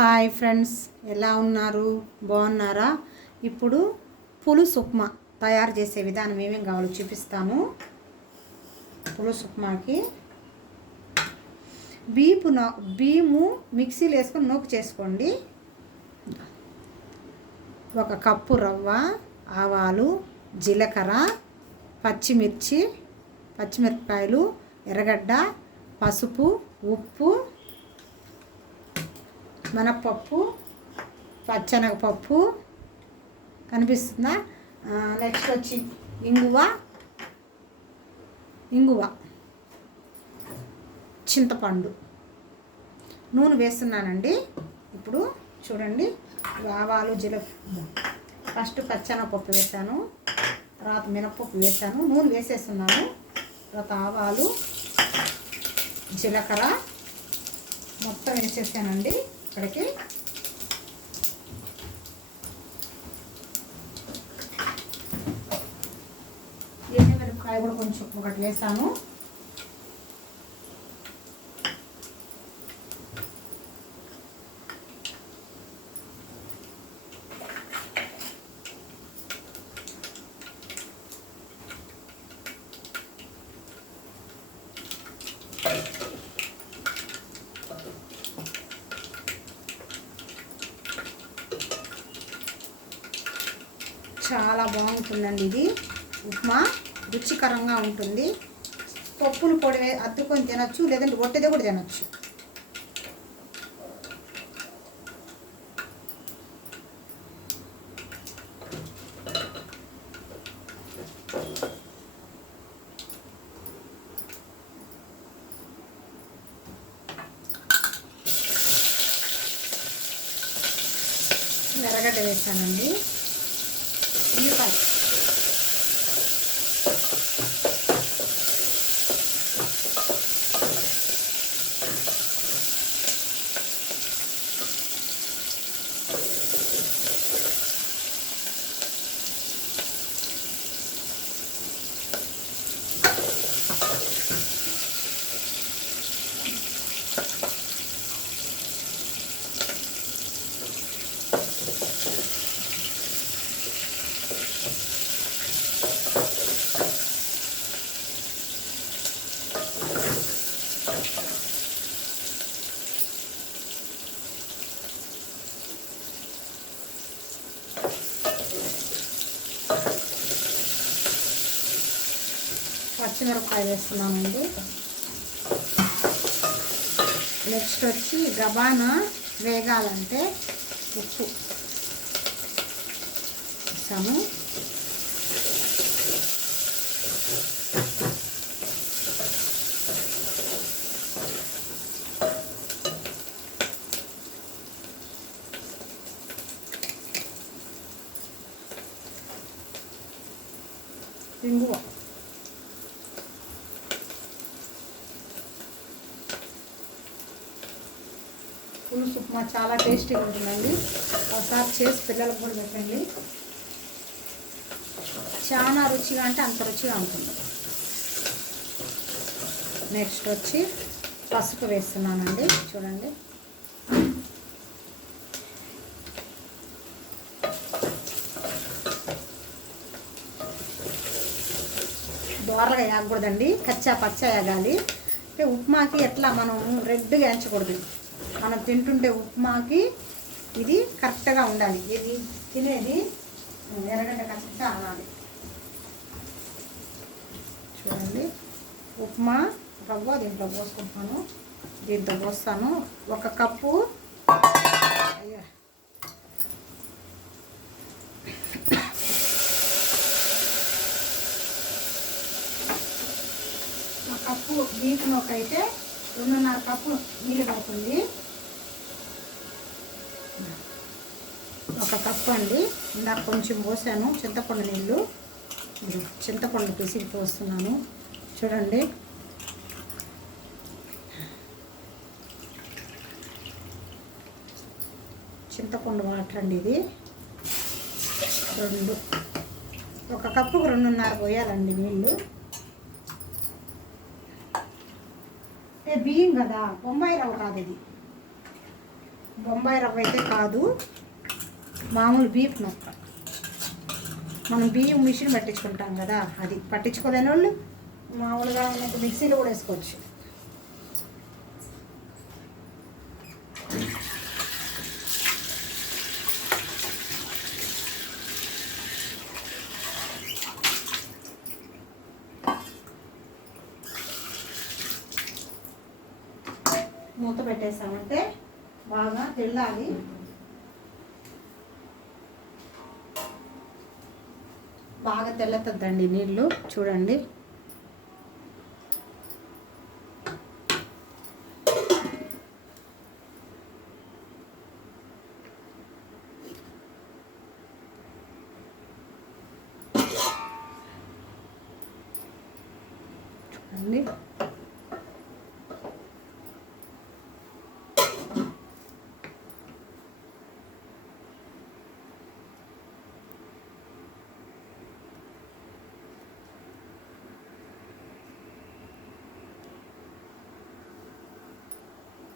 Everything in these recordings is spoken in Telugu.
హాయ్ ఫ్రెండ్స్, ఎలా ఉన్నారు? బాగున్నారా? ఇప్పుడు పులుసు ఉప్మా తయారు చేసే విధానం ఏమేమి కావాలో చూపిస్తాను. పులుసు ఉప్మాకి బియ్యము మిక్సీలో వేసుకొని నూక చేసుకోండి. 1 కప్పు రవ్వ, ఆవాలు, జీలకర్ర, పచ్చిమిరపకాయలు, ఎర్రగడ్డ, పసుపు, ఉప్పు, మినప్పప్పు, పచ్చెనగపప్పు కనిపిస్తుందా? నెక్స్ట్ వచ్చి ఇంగువ, చింతపండు, నూనె వేస్తున్నానండి. ఇప్పుడు చూడండి, ఆవాలు, ఫస్ట్ పచ్చెనగపప్పు వేసాను, తర్వాత మినప్పప్పు వేసాను, నూనె వేసేస్తున్నాను. తర్వాత ఆవాలు, జీలకర్ర మొత్తం వేసేసానండి. ఇక్కడికి ఎండుమిరపకాయ కూడా కొంచెం ఒకటి వేసాను. చాలా బాగుంటుందండి ఇది ఉప్మా, రుచికరంగా ఉంటుంది. పప్పులు పొడి అద్దుకొని తినచ్చు, లేదంటే ఒట్టిదే కూడా తినచ్చు. ఎర్రగడ్డ వేసానండి, ఉల్లిపాయ, పచ్చిమిరపకాయ వేస్తున్నామండి. నెక్స్ట్ వచ్చి గబానా వేగాలంటే ఉప్పు వేసాము. ఇంగువ, పులుసు ఉప్మా చాలా టేస్టీగా ఉంటుందండి. ఒకసారి చేసి పిల్లలకు కూడా పెట్టండి. చాలా రుచిగా అంటే అంత రుచిగా ఉంటుంది. నెక్స్ట్ వచ్చి పసుపు వేస్తున్నానండి. చూడండి, దోరగా వేయకూడదండి, కచ్చా పచ్చా వేగాలి. అంటే ఉప్మాకి ఎట్లా మనం రెడ్గా వేయించకూడదు. మనం తింటుంటే ఉప్మాకి ఇది కరెక్ట్గా ఉండాలి. ఇది తినేది ఎర్రగడ్డ కచ్చా అనాలి. చూడండి, ఉప్మా రవ్వ దీంట్లో పోసుకుంటాను. దీంట్లో పోస్తాను 1 కప్పు, బియ్యం ఒక అయితే 2.5 కప్పు నీళ్ళు పడుతుంది. 1 కప్పు అండి. ఇందాక కొంచెం పోసాను చింతపండు నీళ్ళు. చింతపండు పిసికి పోస్తున్నాను. చూడండి, చింతపండు వాటర్ అండి ఇది. 1 కప్పుకు 2.5 పోయాలండి నీళ్ళు. బియ్యం కదా, బొంబాయి రవ్వ కాదు ఇది. బొంబాయి రవ్వ అయితే కాదు, మామూలు బీఫ్ నొక్క. మనం బియ్యం మిషన్ పట్టించుకుంటాం కదా, అది పట్టించుకోలేని వాళ్ళు మామూలుగా మిక్సీలో కూడా వేసుకోవచ్చు. మూత పెట్టేసామంటే బాగా తెల్లాలి. బాగా తెల్లతుందండి నీళ్ళు, చూడండి. చూడండి,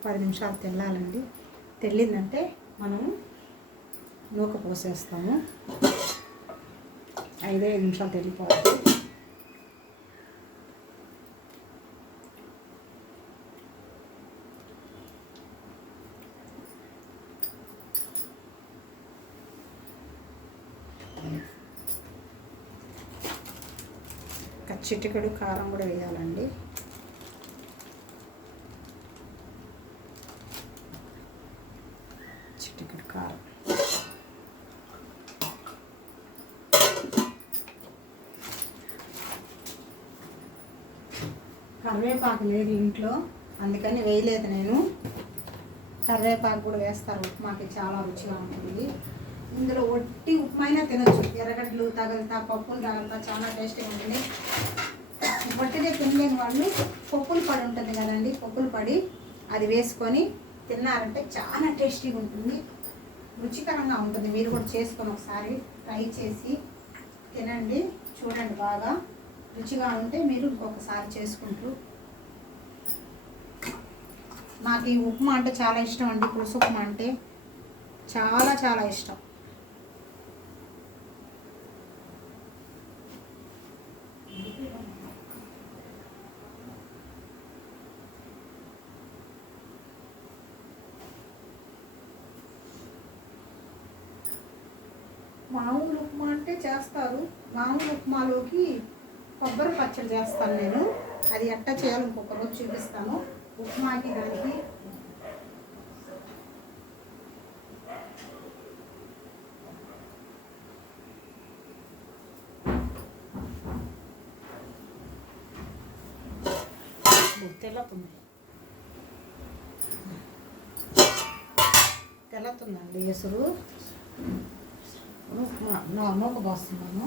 10 నిమిషాలు తెల్లాలండి. తెల్లిందంటే మనం నూక పోసేస్తాము. 5 నిమిషాలు తెల్లిపోవాలి. చిటికెడు కారం కూడా వేయాలండి. చిటికెడు కారం. కరివేపాకు లేదు ఇంట్లో, అందుకని వేయలేదు నేను. కరివేపాకు కూడా వేస్తారు, ఉప్మాకి చాలా రుచిగా ఉంటుంది. ఇందులో ఒట్టి ఉప్మా అయినా తినొచ్చు, ఎర్రగడ్డలు తగలుతా, పప్పులు తగలుతా, చాలా టేస్టీగా ఉంటుంది. ఒట్టిదే తినలేని వాళ్ళు పప్పుల పొడి ఉంటుంది కదండి, పప్పుల పొడి అది వేసుకొని తిన్నారంటే చాలా టేస్టీగా ఉంటుంది, రుచికరంగా ఉంటుంది. మీరు కూడా చేసుకొని ఒకసారి ట్రై చేసి తినండి, చూడండి. బాగా రుచిగా ఉంటే మీరు ఇంకొకసారి చేసుకుంటారు. నాకు ఈ ఉప్మా అంటే చాలా ఇష్టం అండి, పులుసు ఉప్మా అంటే చాలా చాలా ఇష్టం. మామూలు ఉప్మా అంటే చేస్తారు, మామూలు ఉప్మాలోకి కొబ్బరి పచ్చడి చేస్తాను నేను. అది ఎట్టా చేయాలి ఇంకొక రోజు చూపిస్తాను. ఉప్మాకి దానికి తెల్లతుందండి ఎసురు. నూక పోస్తున్నాను.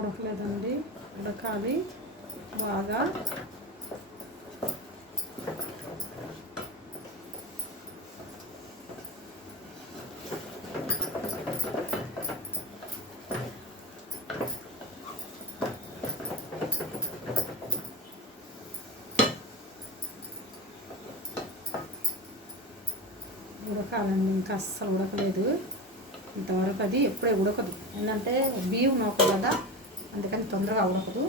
ఉడకలేదండి, ఉడకాలి బాగా. ఉడకాలండి, ఇంకా అస్సలు ఉడకలేదు ఇంతవరకు. అది ఎప్పుడే ఉడకదు, ఏంటంటే బియ్యం నూక కదా, అందుకని తొందరగా ఉడకదు.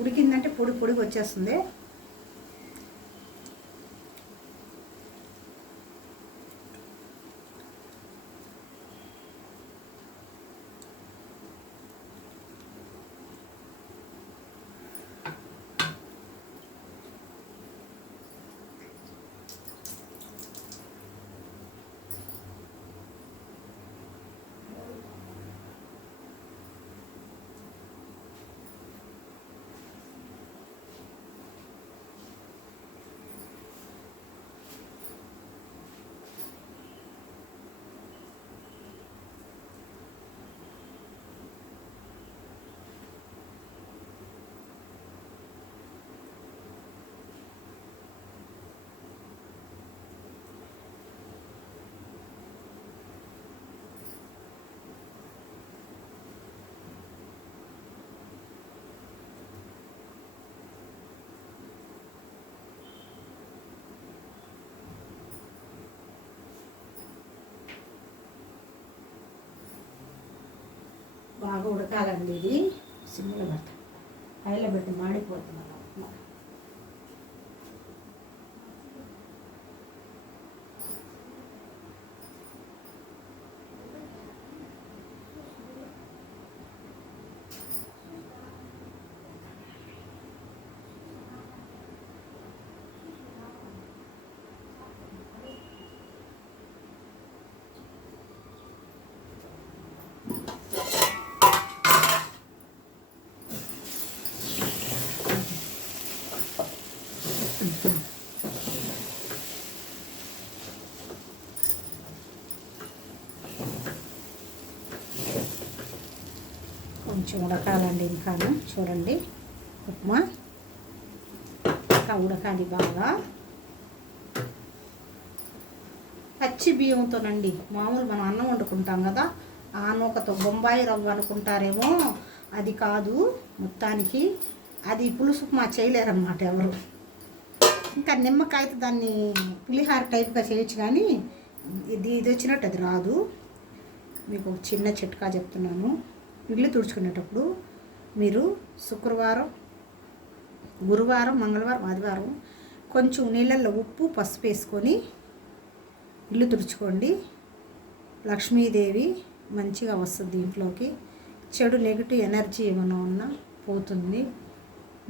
ఉడికిందంటే పొడి పొడిగా వచ్చేస్తుంది. బాగా ఉడకాలండి. ఇది సిమ్లో పెడతాం, హైలో పెట్టి మాడిపోతుంది. కొంచెం ఉడకాలండి ఇంకాను. చూడండి, ఉప్మా ఇంకా ఉడకాలి బాగా. పచ్చి బియ్యంతోనండి, మామూలు మనం అన్నం వండుకుంటాం కదా, ఆ నూకతో. బొంబాయి రవ్వ అనుకుంటారేమో, అది కాదు మొత్తానికి. అది పులుసు ఉప్మా చేయలేరన్నమాట ఎవరు. ఇంకా నిమ్మకాయతో దాన్ని పులిహార టైప్గా చేయొచ్చు, కానీ ఇది వచ్చినట్టు అది రాదు. మీకు ఒక చిన్న చిట్కా చెప్తున్నాను. ఇల్లు తుడుచుకునేటప్పుడు మీరు శుక్రవారం, గురువారం, మంగళవారం, ఆదివారం కొంచెం నీళ్ళల్లో ఉప్పు, పసుపు వేసుకొని ఇల్లు తుడుచుకోండి. లక్ష్మీదేవి మంచిగా వస్తుంది ఇంట్లోకి. చెడు నెగిటివ్ ఎనర్జీ ఏమైనా ఉన్నా పోతుంది.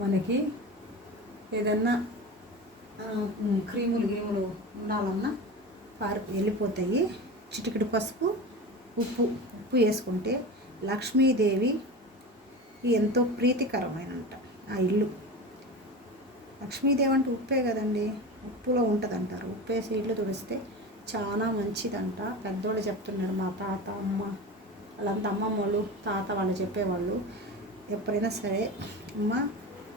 మనకి ఏదన్నా క్రీములు ఉండాలన్నా వెళ్ళిపోతాయి. చిటికెడు పసుపు, ఉప్పు వేసుకుంటే లక్ష్మీదేవి ఎంతో ప్రీతికరమైనంట ఆ ఇల్లు. లక్ష్మీదేవి అంటే ఉప్పే కదండి, ఉప్పులో ఉంటుంది అంటారు. ఉప్పేసి ఇల్లు తుడిస్తే చాలా మంచిదంట. పెద్దోళ్ళు చెప్తున్నారు, మా తాత, అమ్మ వాళ్ళంతా, అమ్మమ్మ వాళ్ళు, తాత వాళ్ళు చెప్పేవాళ్ళు. ఎప్పుడైనా సరే అమ్మ,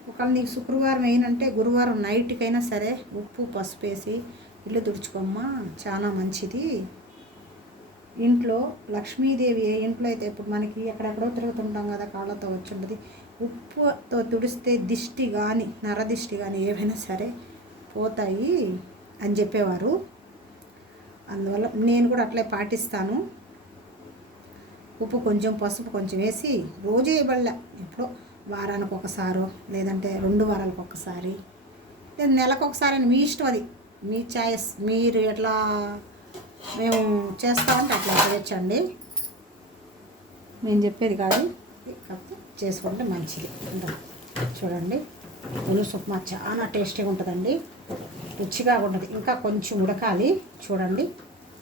ఒకవేళ నీకు శుక్రవారం అయినంటే గురువారం నైట్కైనా సరే ఉప్పు, పసుపు వేసి ఇల్లు తుడుచుకోమ్మా, చాలా మంచిది. ఇంట్లో లక్ష్మీదేవి ఏ ఇంట్లో అయితే, ఇప్పుడు మనకి ఎక్కడెక్కడో తిరుగుతుంటాం కదా, కాళ్ళతో వచ్చింటుంది. ఉప్పుతో తుడిస్తే దిష్టి కానీ, నరదిష్టి కానీ ఏవైనా సరే పోతాయి అని చెప్పేవారు. అందువల్ల నేను కూడా అట్లే పాటిస్తాను. ఉప్పు కొంచెం, పసుపు కొంచెం వేసి రోజు ఇవ్వాల. ఎప్పుడో వారానికి ఒకసారో, లేదంటే 2 వారాలకు ఒకసారి, లేదా నెలకు ఒకసారి అని మీ ఇష్టం. అది మీ చాయిస్. మీరు ఎట్లా మేము చేస్తామంటే అట్లా చేయొచ్చండి, మేము చెప్పేది కాదు. కాకపోతే చేసుకుంటే మంచిది. చూడండి, పులుసు ఉప్మా చాలా టేస్టీగా ఉంటుందండి, రుచిగా ఉంటుంది. ఇంకా కొంచెం ఉడకాలి. చూడండి,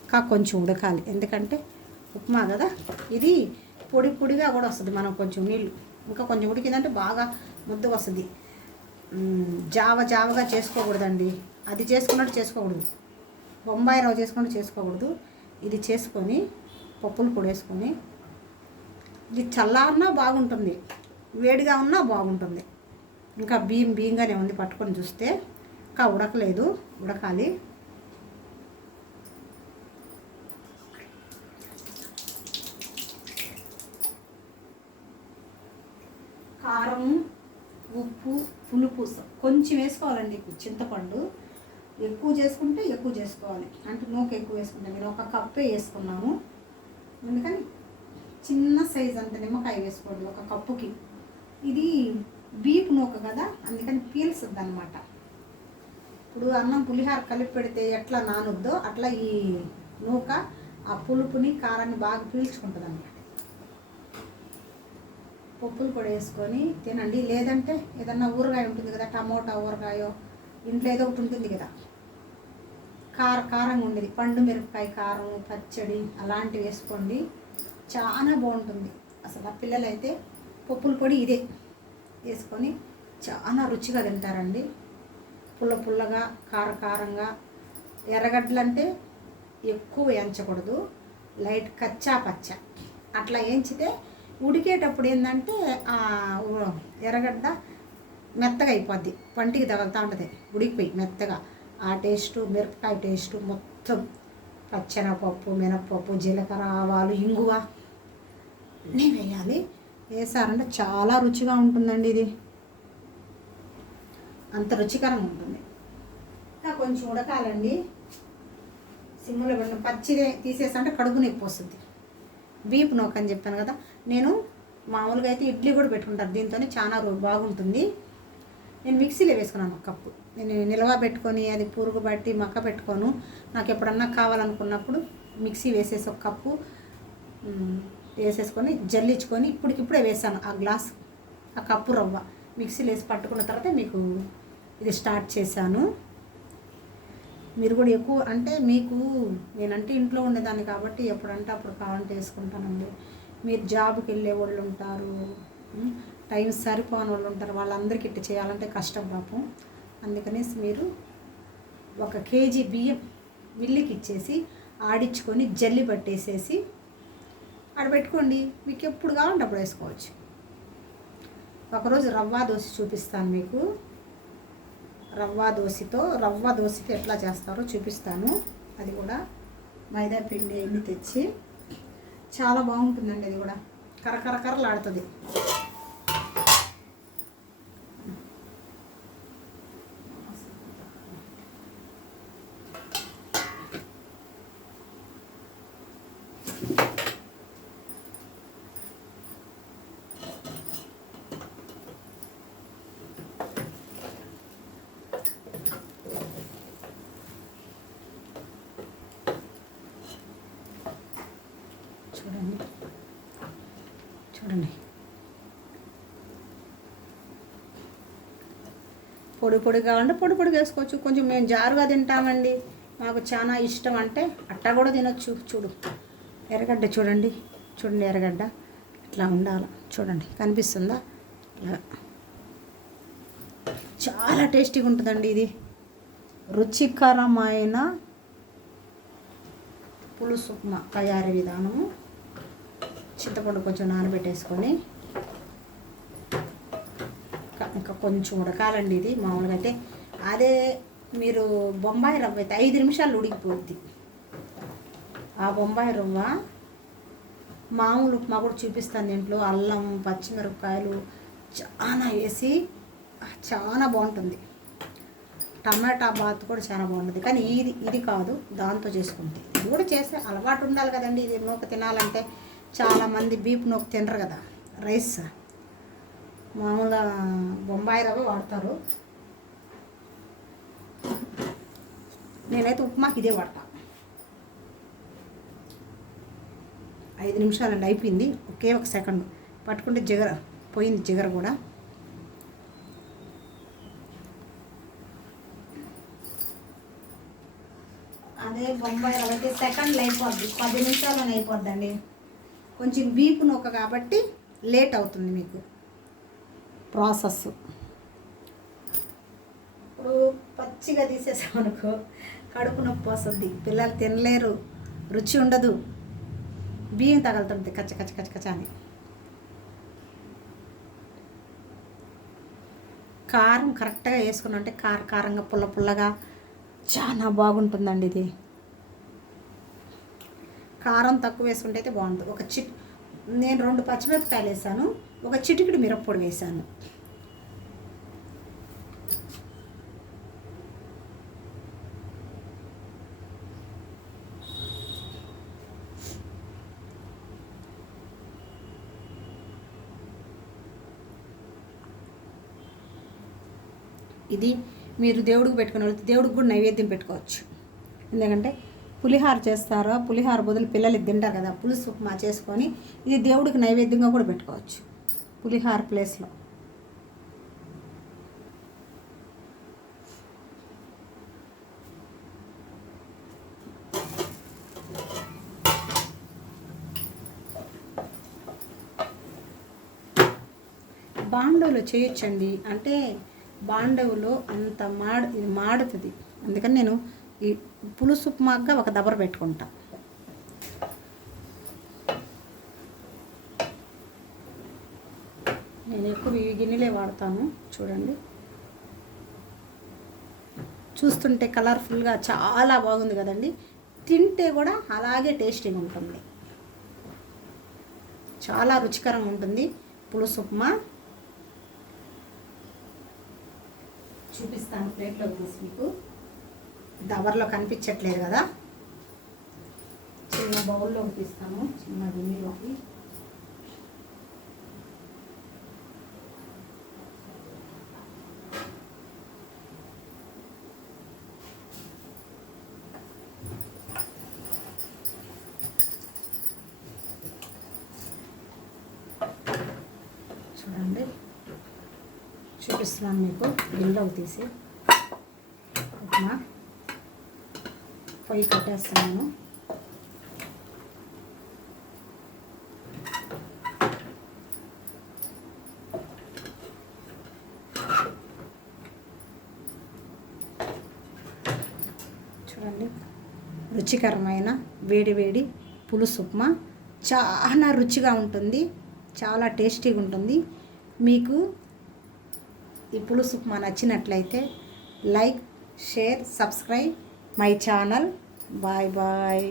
ఇంకా కొంచెం ఉడకాలి, ఎందుకంటే ఉప్మా కదా, ఇది పొడి పొడిగా కూడా వస్తుంది. మనం కొంచెం నీళ్ళు ఇంకా కొంచెం ఉడికిందంటే బాగా ముద్దగా వస్తుంది. జావగా చేసుకోకూడదండి, అది చేసుకున్నట్టు చేసుకోకూడదు. బొంబాయి రవ్వ చేసుకున్నట్టు చేసుకోకూడదు. ఇది చేసుకొని పప్పులు పొడి వేసుకొని, ఇది చల్లారినా బాగుంటుంది, వేడిగా ఉన్నా బాగుంటుంది. ఇంకా బియ్యంగానే ఉంది. పట్టుకొని చూస్తే ఇంకా ఉడకలేదు, ఉడకాలి. కారం, ఉప్పు, పులుపు కొంచెం వేసుకోవాలండి. చింతపండు ఎక్కువ చేసుకుంటే ఎక్కువ చేసుకోవాలి, అంటే నూక ఎక్కువ వేసుకుంటాను. నేను 1 కప్పే వేసుకున్నాను, అందుకని చిన్న సైజ్ అంత నిమ్మకాయ వేసుకోండి 1 కప్పుకి. ఇది బీప్ నూక కదా, అందుకని పీల్చుద్ది అనమాట. ఇప్పుడు అన్నం పులిహార కలిపి పెడితే ఎట్లా నానుద్దో అట్లా ఈ నూక ఆ పులుపుని కారాన్ని బాగా పీల్చుకుంటుంది అన్నమాట. పప్పులు కూడా వేసుకొని తినండి. లేదంటే ఏదన్నా ఊరగాయ ఉంటుంది కదా, టమోటా ఊరగాయో ఇంట్లో ఏదో ఒకటి ఉంటుంది కదా, కారంగా ఉండేది, పండు మిరపకాయ కారం, పచ్చడి అలాంటివి వేసుకోండి, చాలా బాగుంటుంది. అసలు ఆ పిల్లలైతే పప్పుల పొడి ఇదే వేసుకొని చాలా రుచిగా తింటారండి. పుల్లగా కారంగా. ఎర్రగడ్డలు అంటే ఎక్కువ వేయించకూడదు, లైట్ కచ్చా పచ్చ అట్లా వేయించితే ఉడికేటప్పుడు ఏంటంటే ఎర్రగడ్డ మెత్తగా అయిపోద్ది, పంటికి తగులుతూ ఉంటుంది ఉడికిపోయి మెత్తగా. ఆ టేస్టు, మిరపకాయ టేస్టు మొత్తం, పచ్చెనపప్పు, మినప్పప్పు, జీలకర్ర, ఆవాలు, ఇంగువ అన్నీ వేయాలి. వేసారంటే చాలా రుచిగా ఉంటుందండి. ఇది అంత రుచికరంగా ఉంటుంది. ఇంకా కొంచెం ఉడకాలండి, సిమ్లో పెట్టిన. పచ్చిదే తీసేసంటే కడుపు నొప్పి వస్తుంది. బీప్ నూక అని చెప్పాను కదా, నేను మామూలుగా అయితే ఇడ్లీ కూడా పెట్టుకుంటాను దీంతో, చాలా బాగుంటుంది. నేను మిక్సీలో వేసుకున్నాను 1 కప్పు. నేను నిల్వ పెట్టుకొని అది పురుగు బట్టి మక్క పెట్టుకోను. నాకు ఎప్పుడన్నా కావాలనుకున్నప్పుడు మిక్సీ వేసేసి 1 కప్పు వేసేసుకొని జల్లించుకొని ఇప్పటికిప్పుడే వేసాను ఆ కప్పు రవ్వ మిక్సీలో వేసి పట్టుకున్న తర్వాత మీకు ఇది స్టార్ట్ చేశాను. మీరు కూడా ఎక్కువ అంటే మీకు నేనంటే ఇంట్లో ఉండేదాన్ని కాబట్టి ఎప్పుడంటే అప్పుడు కావాలంటే వేసుకుంటానండి. మీరు జాబ్కి వెళ్ళే వాళ్ళు ఉంటారు, టైం సరిపోని వాళ్ళు ఉంటారు, వాళ్ళందరికీ ఇట్లా చేయాలంటే కష్టం పాపం. అందుకనేసి మీరు 1 కేజీ బియ్యం మిల్లుకి ఇచ్చేసి ఆడించుకొని జల్లి పట్టేసేసి ఆడబెట్టుకోండి. మీకు ఎప్పుడు కావాలంటే అప్పుడు వేసుకోవచ్చు. ఒకరోజు రవ్వ దోశ చూపిస్తాను మీకు. రవ్వ దోశతో ఎట్లా చేస్తారో చూపిస్తాను. అది కూడా మైదా పిండి ఎన్ని తెచ్చి చాలా బాగుంటుందండి. అది కూడా కరకరలాడుతుంది. చూడండి పొడి కావాలంటే పొడి వేసుకోవచ్చు. కొంచెం మేము జారుగా తింటామండి, మాకు చాలా ఇష్టం, అంటే అట్టా కూడా తినొచ్చు. ఎర్రగడ్డ చూడండి ఎర్రగడ్డ ఇట్లా ఉండాలి. చూడండి కనిపిస్తుందా? చాలా టేస్టీగా ఉంటుందండి. ఇది రుచికరమైన పులుసు ఉప్మా తయారీ విధానము. చింతపండు కొంచెం నానబెట్టేసుకొని ఇంకా కొంచెం ఉడకాలండి. ఇది మామూలుగా అయితే అదే మీరు బొంబాయి రవ్వ అయితే 5 నిమిషాలు ఉడికిపోద్ది. ఆ బొంబాయి రవ్వ మామూలు ఉప్మా కూడా చూపిస్తాను. దీంట్లో అల్లం, పచ్చిమిరపకాయలు చాలా వేసి చాలా బాగుంటుంది. టమాటా బాత్ కూడా చాలా బాగుంటుంది. కానీ ఇది కాదు, దాంతో చేసుకుంటే. ఇది కూడా చేస్తే అలవాటు ఉండాలి కదండి. ఇది నూక తినాలంటే చాలామంది బీప్ నూక తినరు కదా, రైస్ మామూలుగా బొంబాయి రవ్వ వాడతారు. నేనైతే ఉప్మాకి ఇదే వాడతా. 5 నిమిషాలండి, అయిపోయింది. ఒకే 1 సెకండ్ పట్టుకుంటే పోయింది జిగర కూడా. అదే బొంబాయి రవ్వ అయితే సెకండ్లో అయిపోద్ది, 10 నిమిషాల్లోనే అయిపోద్దండి. కొంచెం బీపు నూక కాబట్టి లేట్ అవుతుంది మీకు ప్రాసెస్. ఇప్పుడు పచ్చిగా తీసేసామనుకో కడుపు నొప్పి వస్తుంది, పిల్లలు తినలేరు, రుచి ఉండదు, బియ్యం తగలుతుంది కచ్చ అని. కారం కరెక్ట్గా వేసుకున్నంటే కారంగా పుల్లగా చాలా బాగుంటుందండి. ఇది కారం తక్కువ వేసుకుంటే అయితే బాగుంటుంది. నేను 2 పచ్చిమిరపకాయలు వేసాను, 1 చిటికెడు మిరప్పొడి వేసాను. ఇది మీరు దేవుడికి పెట్టుకునే వాళ్ళు దేవుడికి కూడా నైవేద్యం పెట్టుకోవచ్చు. ఎందుకంటే పులిహార చేస్తారో పులిహార బదులు పిల్లలు తింటారు కదా, పులుసు ఉప్మా చేసుకొని ఇది దేవుడికి నైవేద్యంగా కూడా పెట్టుకోవచ్చు పులిహార ప్లేస్లో. బాండవులో చేయొచ్చండి, అంటే బాండవులో అంత మాడుతుంది. అందుకని నేను ఈ పులుసు ఉప్మాగా ఒక దబర పెట్టుకుంటా. నేను ఎక్కువ ఈ గిన్నెలే వాడతాను. చూడండి, చూస్తుంటే కలర్ఫుల్గా చాలా బాగుంది కదండి. తింటే కూడా అలాగే టేస్టీగా ఉంటుంది, చాలా రుచికరంగా ఉంటుంది పులుసు ఉప్మా. చూపిస్తాను ప్లేట్లో తీసి మీకు. దబర్లో కనిపించట్లేదు కదా, చిన్న బౌల్లోకి తీస్తాను, చిన్న గిన్నెలోకి. చూడండి, చూపిస్తున్నాను మీకు గిన్నెలోకి తీసి. ఉప్మా పొయ్యి కట్టేస్తున్నాను. చూడండి, రుచికరమైన వేడి వేడి పులుసు ఉప్మా చాలా రుచిగా ఉంటుంది, చాలా టేస్టీగా ఉంటుంది. మీకు ఈ పులుసు ఉప్మా నచ్చినట్లయితే like, share, subscribe my channel. Bye bye.